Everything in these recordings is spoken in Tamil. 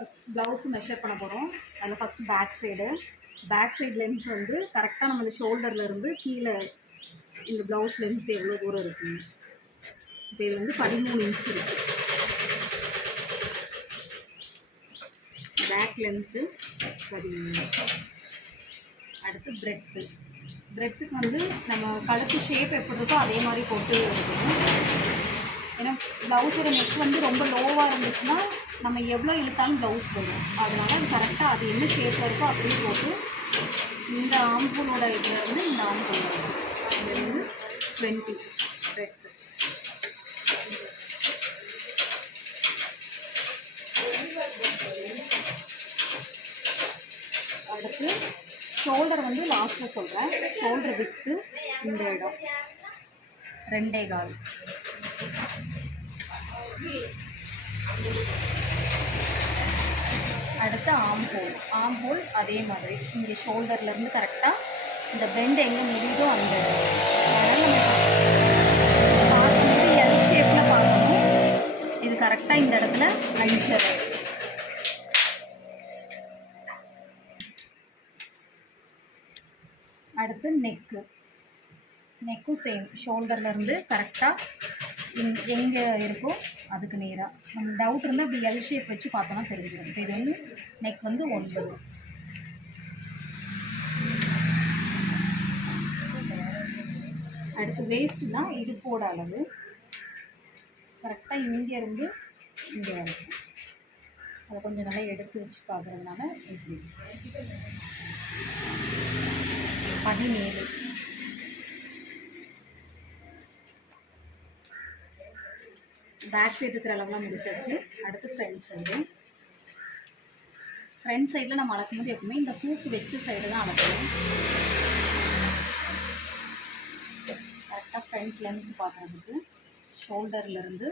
ஃபஸ்ட் ப்ளவுஸ் மெஷர் பண்ண போகிறோம். அதில் ஃபஸ்ட்டு பேக் சைடு லென்த் வந்து கரெக்டாக நம்ம இந்த ஷோல்டர்லேருந்து கீழே இந்த ப்ளவுஸ் லென்த் எவ்வளோ தூரம் இருக்குங்க. இப்போ இது வந்து 13 இன்ச் இருக்குது. Back length 13. அடுத்து ப்ரெத்துக்கு வந்து நம்ம கழுத்து ஷேப் எப்படி இருக்கோ அதே மாதிரி போட்டு எடுக்கணும். ஏன்னா ப்ளவுஸோட நெக் வந்து ரொம்ப லோவாக இருந்துச்சுன்னா நம்ம எவ்வளோ இழுத்தாலும் ப்ளவுஸ் வரும். அதனால் அது கரெக்டாக அது என்ன ஷேப்பில் இருக்கோ அப்படியே போட்டு இந்த ஆம்பூலோட இதில் இருந்து இந்த ஆம்பூல் இது வந்து 20 ப்ரெத்து. அடுத்து ஷோல்டர் வந்து லாஸ்ட்டில் சொல்கிறேன். ஷோல்டர் வித்து இந்த இடம் 2.25. அடுத்து ஆம்ஹோல் அதே மாதிரி இங்கே ஷோல்டர்லேருந்து கரெக்டாக இந்த பெண்ட் எங்கே முடியுதோ அந்த இடம். அதனால் நம்ம பார்க்கும்போது எல் ஷேப்பில் பார்க்கணும். இது கரெக்டாக இந்த இடத்துல அழிச்சிடுறேன். அடுத்து நெக்கும் சேம் ஷோல்டர்லேருந்து கரெக்டாக எங்கே இருக்கோ அதுக்கு நேராக நம்ம டவுட் இருந்தால் அப்படி எல் ஷேப் வச்சு பார்த்தோன்னா தெரிஞ்சிடும். இப்போ இது வந்து நெக் வந்து 9. அடுத்து வேஸ்ட்டுனா இடுப்போட அளவு கரெக்டாக இங்கேருந்து இங்கே வரைக்கும். அதை கொஞ்சம் நல்லா எடுத்து வச்சு பார்க்குறதுனால இப்படி 17. பேக் சைடு இருக்கிற அளவுலாம் முடிச்சாச்சு. அடுத்து ஃப்ரண்ட் சைடில் நம்ம அளக்கும்போது எப்பவுமே இந்த ஹூக்கு வச்ச சைடு தான் அளக்கணும். கரெக்டாக ஃப்ரண்ட் லென்த் பார்க்குறதுக்கு ஷோல்டர்லேருந்து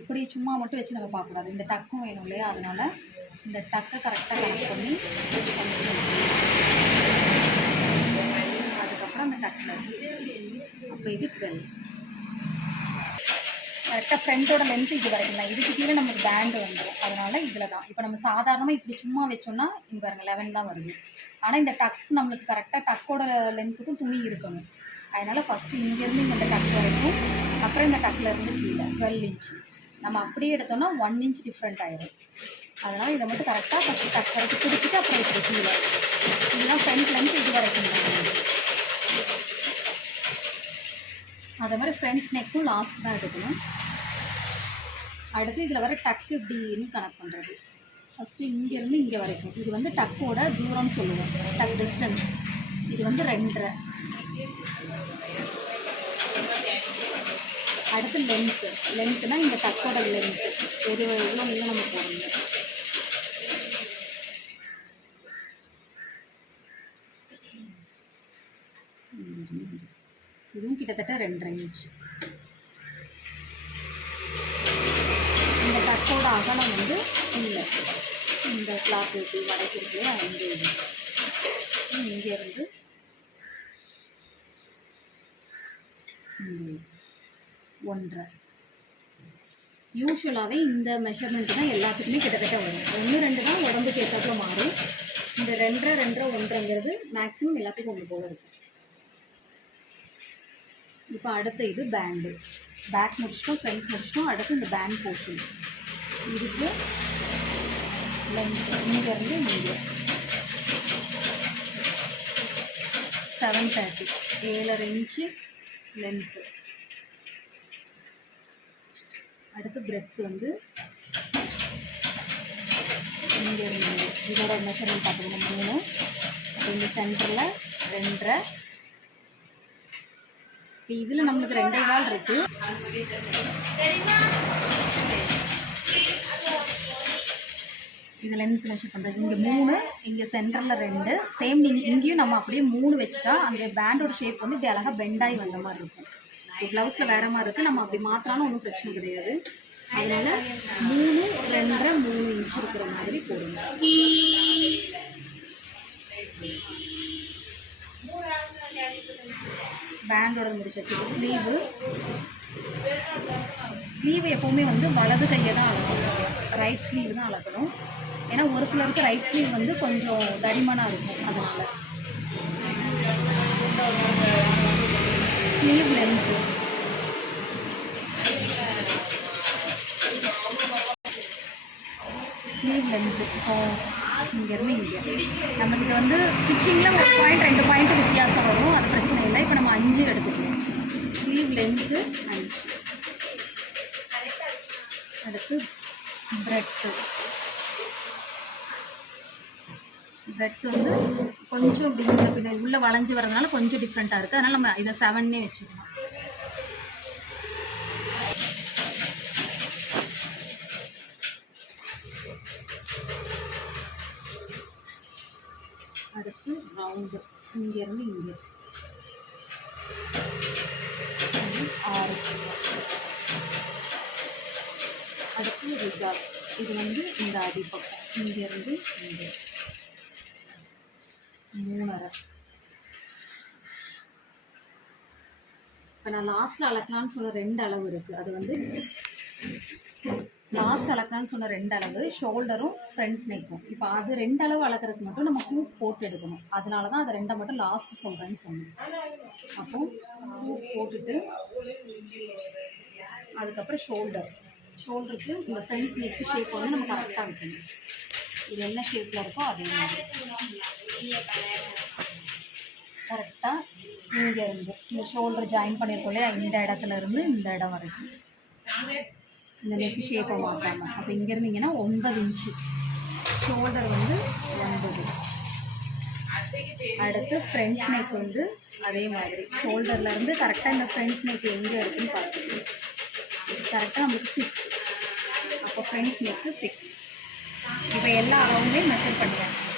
இப்படி சும்மா மட்டும் வச்சு நம்ம பார்க்கக்கூடாது. இந்த டக்கும் வேணும் இல்லையா, அதனால் இந்த டக்கை கரெக்டாக கனெக்ட் பண்ணி அதுக்கப்புறம் அந்த டக்கில் அப்போ இது 12. கரெக்டாக ஃப்ரண்ட்டோட லென்த்து இது வரைக்கும் தான். இதுக்கு கீழே நமக்கு பேண்டு வந்துடும். அதனால் இதில் தான் இப்போ நம்ம சாதாரணமாக இப்படி சும்மா வச்சோன்னா இங்கே பாருங்கள் 11 தான் வருது. ஆனால் இந்த டக் நம்மளுக்கு கரெக்டாக டக்கோட லென்த்துக்கும் துணி இருக்கணும். அதனால் ஃபஸ்ட்டு இங்கேருந்து இந்த டக் வரைக்கும், அப்புறம் இந்த டக்கிலேருந்து கீழே 12 இன்ச்சு. நம்ம அப்படியே எடுத்தோம்னா 1 இன்ச் டிஃப்ரெண்ட் ஆகிடும். அதனால் இதை மட்டும் கரெக்டாக ஃபஸ்ட்டு டக் வரைக்கும் பிடிச்சிட்டு அப்புறம் இப்படி கீழே இதுதான் ஃப்ரண்ட் லென்த் இது வரைக்கும் தான். அதே மாதிரி ஃப்ரண்ட் நெக்கும் லாஸ்ட் தான் எடுக்கணும். அடுத்து இதில் வர டக்கு இப்படின்னு கனெக்ட் பண்ணுறது. ஃபஸ்ட்டு இங்கேருந்து இங்கே வரைக்கும் இது வந்து டக்கோட தூரம்னு சொல்லுவோம், டக் டிஸ்டன்ஸ். இது வந்து 2.5. அடுத்து லென்த்துனா இந்த டக்கோட லென்த்து எவ்வளோ நீளம் நம்ம போடணும். இதுவும் கிட்டத்தட்ட 2.5 இன்ச்சு. இந்த டக்கோட அகலம் வந்து இல்லை, இந்த கிளாத் எப்படி வடைக்கிறது அந்த இது இங்கேருந்து இங்கே 1.5. யூஸ்வலாகவே இந்த மெஷர்மெண்ட்டு தான் எல்லாத்துக்குமே கிட்டத்தட்ட வரும். 1-2 தான் உடம்புக்கு ஏற்றாப்புல மாறும். இந்த 2.5 1.5ங்கிறது மேக்ஸிமம் எல்லாத்துக்கும் ஒன்று போல இருக்கும். இப்போ அடுத்த இது பேண்டு. பேக் முடிச்சிட்டோம், ஃப்ரண்ட் முடிச்சிட்டோம். அடுத்து இந்த பேண்ட் போர்ஷன் இதுக்கு லென்த் இங்கேருந்து இங்கே 7.30 7.5 இன்ச்சு லென்த்து. அடுத்து பிரெத் வந்து இங்கேருந்து இதோட மெஷர்மெண்ட் பார்த்துக்கணும் 3. இந்த சென்டரில் 2.5. இப்போ இதில் நம்மளுக்கு 2.25 இருக்குது. இது லென்த் மெஷர் பண்ணுறது இங்கே 3, இங்கே சென்டரில் 2. சேம் இங்கேயும் நம்ம அப்படியே 3 வச்சுட்டா அந்த பேண்டோட ஷேப் வந்து இப்படி அழகாக பெண்டாகி வந்த மாதிரி இருக்கும். இப்போ ப்ளவுஸில் வேறு மாதிரி இருக்குது, நம்ம அப்படி மாற்றினாலும் ஒன்றும் பிரச்சனை கிடையாது. அதனால் 3, 2.5, 3 இன்ச்சு இருக்கிற மாதிரி போடுங்க. பேண்டோட முடிச்சாச்சு. இப்போ ஸ்லீவ் எப்போவுமே வந்து வலது கையை தான் அளக்கணும், ரைட் ஸ்லீவ் தான் அளக்கணும். ஏன்னா ஒரு சிலருக்கு ரைட் ஸ்லீவ் வந்து கொஞ்சம் தடிமனாக இருக்கும். அதனால் ஸ்லீவ் லென்த்து இப்போ இங்கேருந்து இங்கே நமக்கு இது வந்து ஸ்டிச்சிங்கில் 1 பாயிண்ட் 2 பாயிண்ட் வித்தியாசம் வரும், அது பிரச்சனை இல்லை. இப்போ நம்ம 5 எடுத்துக்கணும். Sleeve length 5. அடுத்து ப்ரெட் வந்து கொஞ்சம் இப்படி பின்னாடி உள்ளே வளைஞ்சி வரதுனால கொஞ்சம் டிஃப்ரெண்ட்டாக இருக்குது. அதனால் நம்ம இதை 7னே வச்சுக்கலாம். அடுத்து ரவுண்டு இங்கேருந்து இங்கே 6. அடுத்து ரிகால், இது வந்து இந்த அடிப்பக்கம் இங்கேருந்து இங்கே 3.5. இப்போ நான் லாஸ்ட்டில் அளக்கலான்னு சொல்ல 2 அளவு இருக்குது. அது வந்து லாஸ்ட் அளக்கலான்னு சொன்ன 2 அளவு ஷோல்டரும் ஃப்ரண்ட் நெக்கும். இப்போ அது 2 அளவு அளக்கிறதுக்கு மட்டும் நம்ம ஹூப் போட்டு எடுக்கணும். அதனால தான் அதை 2 மட்டும் லாஸ்ட்டு சொல்கிறேன்னு சொன்னேன். அப்போ ஹூப் போட்டுட்டு அதுக்கப்புறம் ஷோல்டருக்கு இந்த ஃப்ரண்ட் நெக்கு ஷேப் வந்து நம்ம கரெக்டாக வைக்கணும். இது என்ன ஷேப்பில் இருக்கோ அதே மாதிரி கரெக்டாக இங்கேருந்து இந்த ஷோல்டர் ஜாயின் பண்ணியிருக்கோம் இல்லையா, இந்த இடத்துல இருந்து இந்த இடம் வரைக்கும் இந்த நெக்கு ஷேப்பை மாற்றாமல். அப்போ இங்கே இருந்தீங்கன்னா 9 இன்ச்சு, ஷோல்டர் வந்து 9. அடுத்து ஃப்ரண்ட் நெக் வந்து அதே மாதிரி ஷோல்டர்லேருந்து கரெக்டாக இந்த ஃப்ரண்ட் நெக் எங்கே இருக்குதுன்னு பார்த்துக்கணும். கரெக்டாக நமக்கு 6. அப்போ ஃப்ரண்ட் நெக்கு 6. இப்போ எல்லா அளவுமே மெஷர் பண்ணியாச்சு.